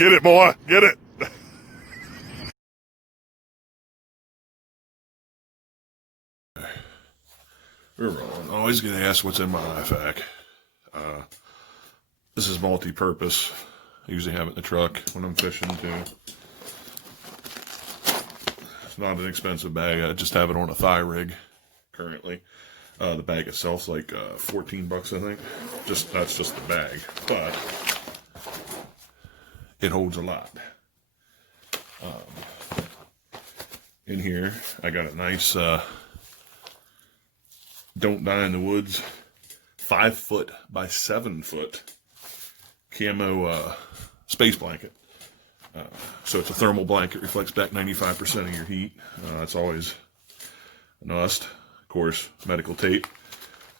Get it, boy. Get it. We're rolling. Always get asked what's in my IFAK. This is multi-purpose. I usually have it in the truck when I'm fishing too. It's not an expensive bag. I just have it on a thigh rig currently. The bag itself's like 14 bucks, I think. That's just the bag, but it holds a lot. In here, I got a nice Don't Die in the Woods 5 foot by 7 foot camo space blanket. So it's a thermal blanket, reflects back 95% of your heat. That's always a must. Of course, medical tape.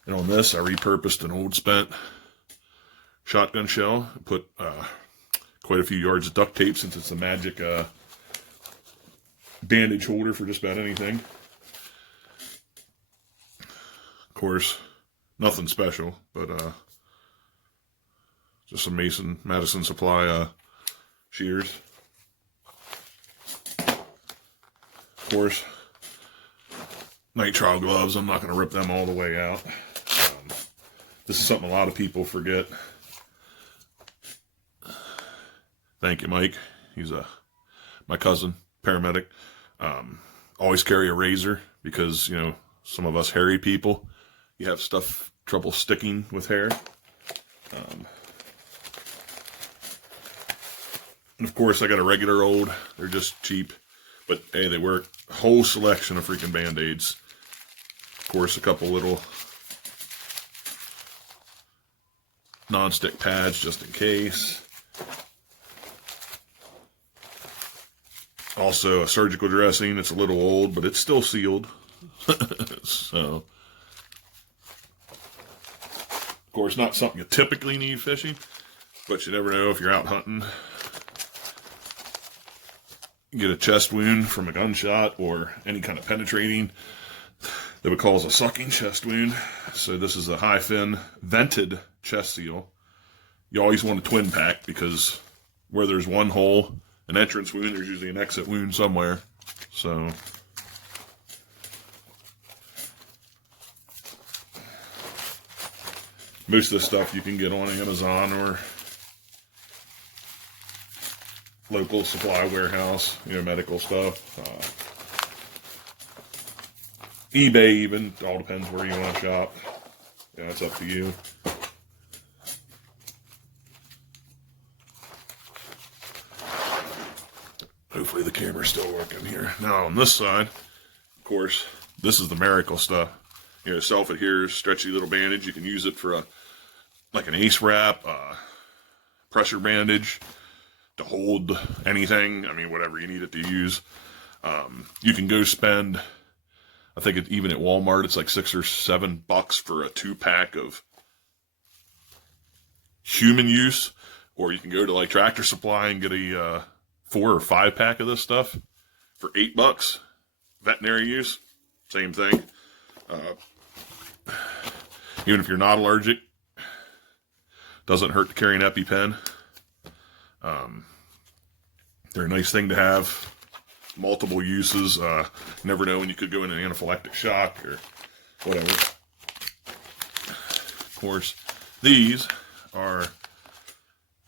And on this, I repurposed an old spent shotgun shell. Put quite a few yards of duct tape since it's a magic bandage holder for just about anything. Of course, nothing special, but just some Madison Supply shears. Of course, nitrile gloves. I'm not going to rip them all the way out. This is something a lot of people forget. Thank you, Mike. He's my cousin, paramedic. Always carry a razor because, you know, some of us hairy people, you have trouble sticking with hair. And of course, I got a regular old. They're just cheap, but hey, they work. A whole selection of freaking Band-Aids. Of course, a couple little non-stick pads just in case. Also, a surgical dressing. It's a little old, but it's still sealed. So, of course, not something you typically need fishing, but you never know if you're out hunting. You get a chest wound from a gunshot or any kind of penetrating that would cause a sucking chest wound. So this is a HyFin vented chest seal. You always want a twin pack because where there's one hole, an entrance wound, there's usually an exit wound somewhere. So most of this stuff you can get on Amazon or local supply warehouse, you know, medical stuff. eBay even, all depends where you want to shop. Yeah, it's up to you. Hopefully the camera's still working here. Now on this side, of course, this is the miracle stuff. You know, self-adheres, stretchy little bandage. You can use it for like an ace wrap, pressure bandage to hold anything. I mean, whatever you need it to use. You can go spend, I think even at Walmart, it's like $6 or $7 for a 2-pack of human use, or you can go to like Tractor Supply and get a 4 or 5-pack of this stuff for $8. Veterinary use, same thing. Even if you're not allergic, doesn't hurt to carry an EpiPen. They're a nice thing to have. Multiple uses. Never know when you could go into an anaphylactic shock or whatever. Of course, these are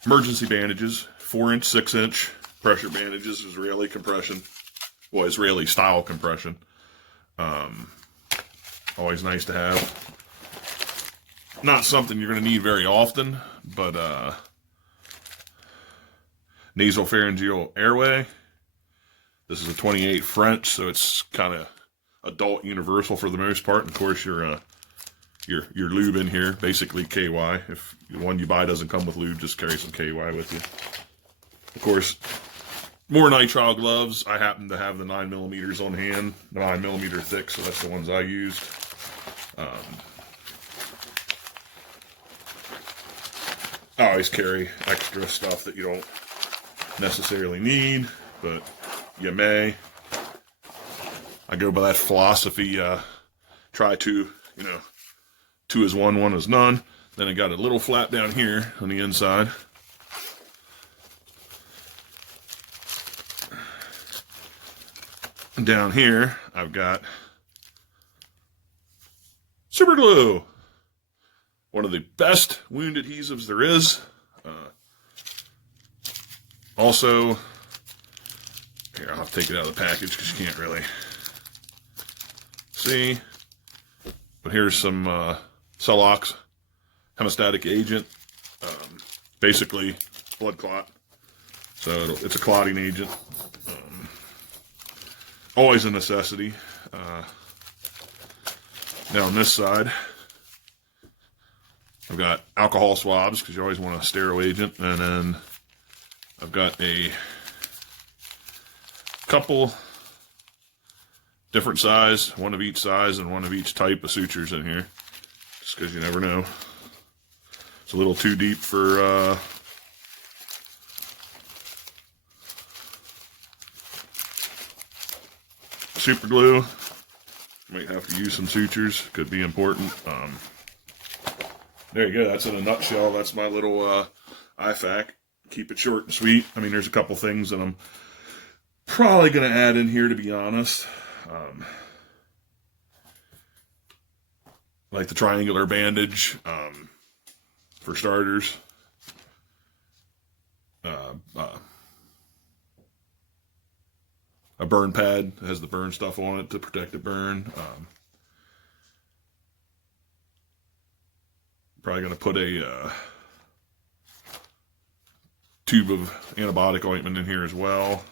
emergency bandages. 4-inch, 6-inch pressure bandages. Israeli compression. Well, Israeli style compression. Always nice to have. Not something you're going to need very often, but nasopharyngeal Airway. This is a 28 French, so it's kind of adult universal for the most part. And of course, your lube in here, basically KY. If the one you buy doesn't come with lube, just carry some KY with you. Of course, more nitrile gloves. I happen to have the 9mm on hand, 9mm thick, so that's the ones I used. I always carry extra stuff that you don't necessarily need, but you may. I go by that philosophy, try to, 2 is 1, 1 is none. Then I got a little flap down here on the inside. Down here, I've got super glue, one of the best wound adhesives there is. Also, here, I'll have to take it out of the package because you can't really see. But here's some Celox hemostatic agent, basically blood clot. So it's a clotting agent. Always a necessity. Now on this side, I've got alcohol swabs because you always want a sterile agent, and then I've got a couple different size, one of each size and one of each type of sutures in here, just because you never know. It's a little too deep for super glue. Might have to use some sutures, could be important. There you go, that's in a nutshell. That's my little IFAK. Keep it short and sweet. I mean, there's a couple things that I'm probably going to add in here, to be honest. Like the triangular bandage, for starters. A burn pad that has the burn stuff on it to protect the burn. Probably going to put a tube of antibiotic ointment in here as well.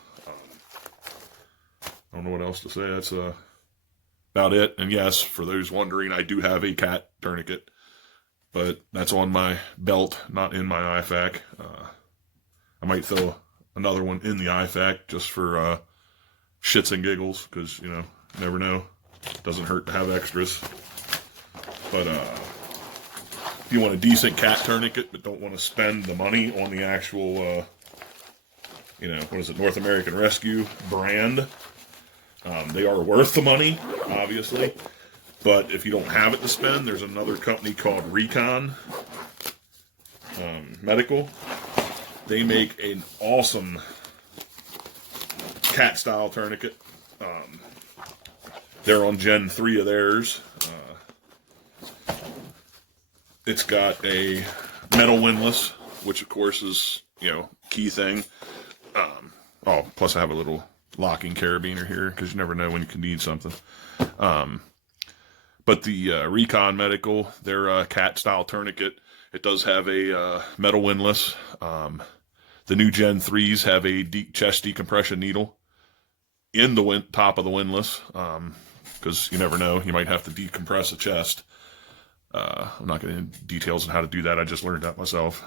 I don't know what else to say. That's about it. And yes, for those wondering, I do have a CAT tourniquet, but that's on my belt, not in my IFAK. I might throw another one in the IFAK just for shits and giggles, because, you know, never know. Doesn't hurt to have extras. But if you want a decent CAT tourniquet but don't want to spend the money on the actual, you know, what is it, North American Rescue brand, they are worth the money, obviously. But if you don't have it to spend, there's another company called Recon Medical. They make an awesome CAT style tourniquet. They're on Gen 3 of theirs. It's got a metal windlass, which of course is, you know, key thing. Oh, plus I have a little locking carabiner here because you never know when you can need something. But the Recon Medical, their CAT style tourniquet, it does have a metal windlass. The new Gen 3s have a chest decompression needle in the top of the windlass, because you never know, you might have to decompress a chest. I'm not getting into details on how to do that. I just learned that myself.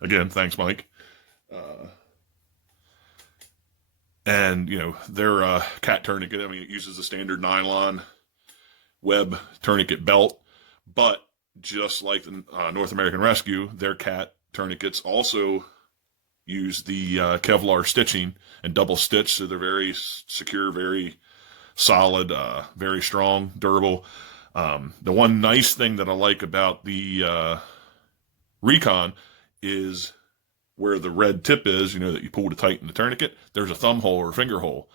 Again, thanks, Mike. And, you know, their CAT tourniquet, I mean, it uses a standard nylon web tourniquet belt, but just like the North American Rescue, their CAT tourniquets also use the Kevlar stitching and double stitch, so they're very secure, very solid, very strong, durable. The one nice thing that I like about the Recon is where the red tip is, you know, that you pull to tighten the tourniquet, there's a thumb hole or finger hole.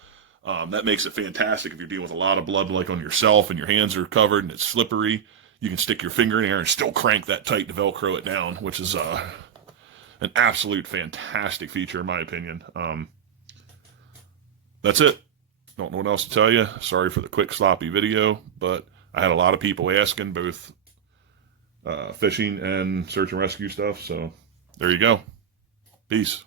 That makes it fantastic if you're dealing with a lot of blood, like on yourself, and your hands are covered and it's slippery. You can stick your finger in there and still crank that tight to Velcro it down, which is an absolute fantastic feature in my opinion. That's it. Don't know what else to tell you. Sorry for the quick sloppy video, but I had a lot of people asking, both fishing and search and rescue stuff, so there you go. Peace.